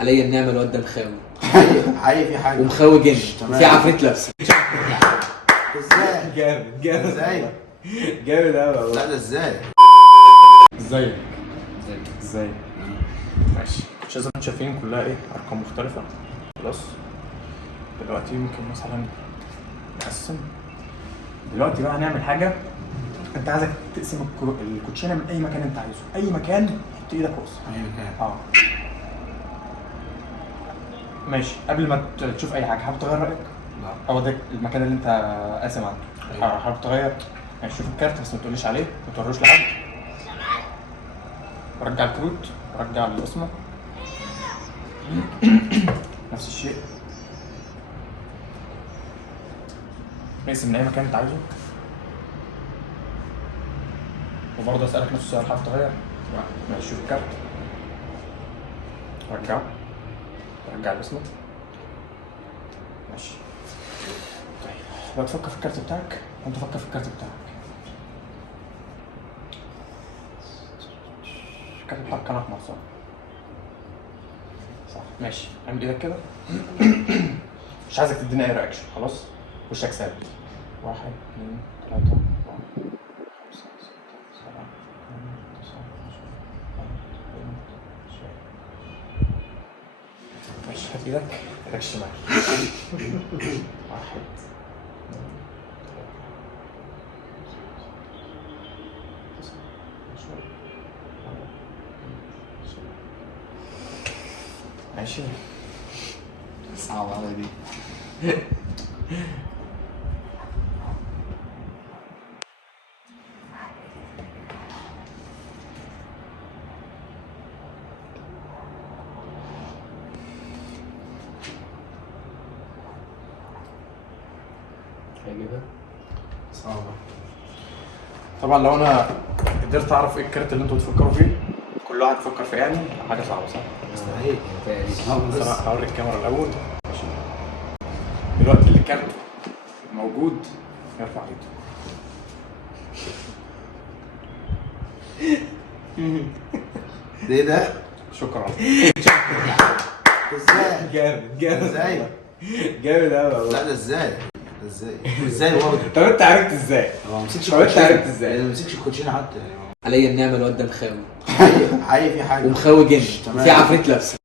عليا النعمة الواد ده مخاوي حقيقي في حاجه ومخاوي جن تمام. وفي عفريت لابسه. ازاي؟ جامد ازاي؟ جامد قوي. لا ده ازاي؟ ازيك ازاي ماشي. مش لازم شايفين كلها ايه ارقام مختلفه. خلاص دلوقتي ممكن مثلا نقسم. دلوقتي بقى هنعمل حاجه. انت عايزك تقسم الكوتشينه من اي مكان انت عايزه، اي مكان حط ايدك وقص. اي مكان. ماشي. قبل ما تشوف اي حاجه حابب تغير رايك؟ لا. هو ده المكان اللي انت قاسم عنه. أيوة. حابب تغير؟ ماشي. شوف الكارت بس ما تقوليش عليه، ما توريهوش لحد. رجع الكروت، رجع القسمه. نفس الشيء. اقسم من اي مكان انت عايزه. وبرضه اسالك نفس السؤال، حابب تغير؟ ماشي. شوف الكارت، رجعه، رجع الاسم. ماشي. طيب لو تفكر في الكارت بتاعك وانت فكر في الكارت بتاعك. الكارت بتاعك كان احمر صح؟ صح. ماشي. اعمل ايدك كده. مش عايزك تديني اي رياكشن. خلاص وشك ثابت. 1 2 3 4 5 6 7 8 9 10 ماشي. هات ايدك، ايدك الشمال. 1 ماشي. صعبة أوي دي. هيجيبها صعبة. طبعا لو انا قدرت اعرف ايه الكارت اللي انتوا بتفكروا فيه، كل واحد فكر في يعني حاجه صعبه صح؟ مستحيل. تقريبا. بس انا هوري الكاميرا الاول. ماشي. دلوقتي اللي الكارت موجود يرفع ايده. ليه ده؟ شكرا. ازاي؟ جامد ازاي؟ جامد قوي. لا ده ازاي؟ ده ازاي؟ ازاي برضه؟ طب انت عرفت ازاي؟ هو ما مسكش طب انت الكوتشينة. عرفت ازاي؟ ما مسكش الكوتشينة حتى يعني. عليا النعمة الواد ده مخاوي حقيقي في حاجه ومخاوي جن تمام. وفي عفريت لابسه.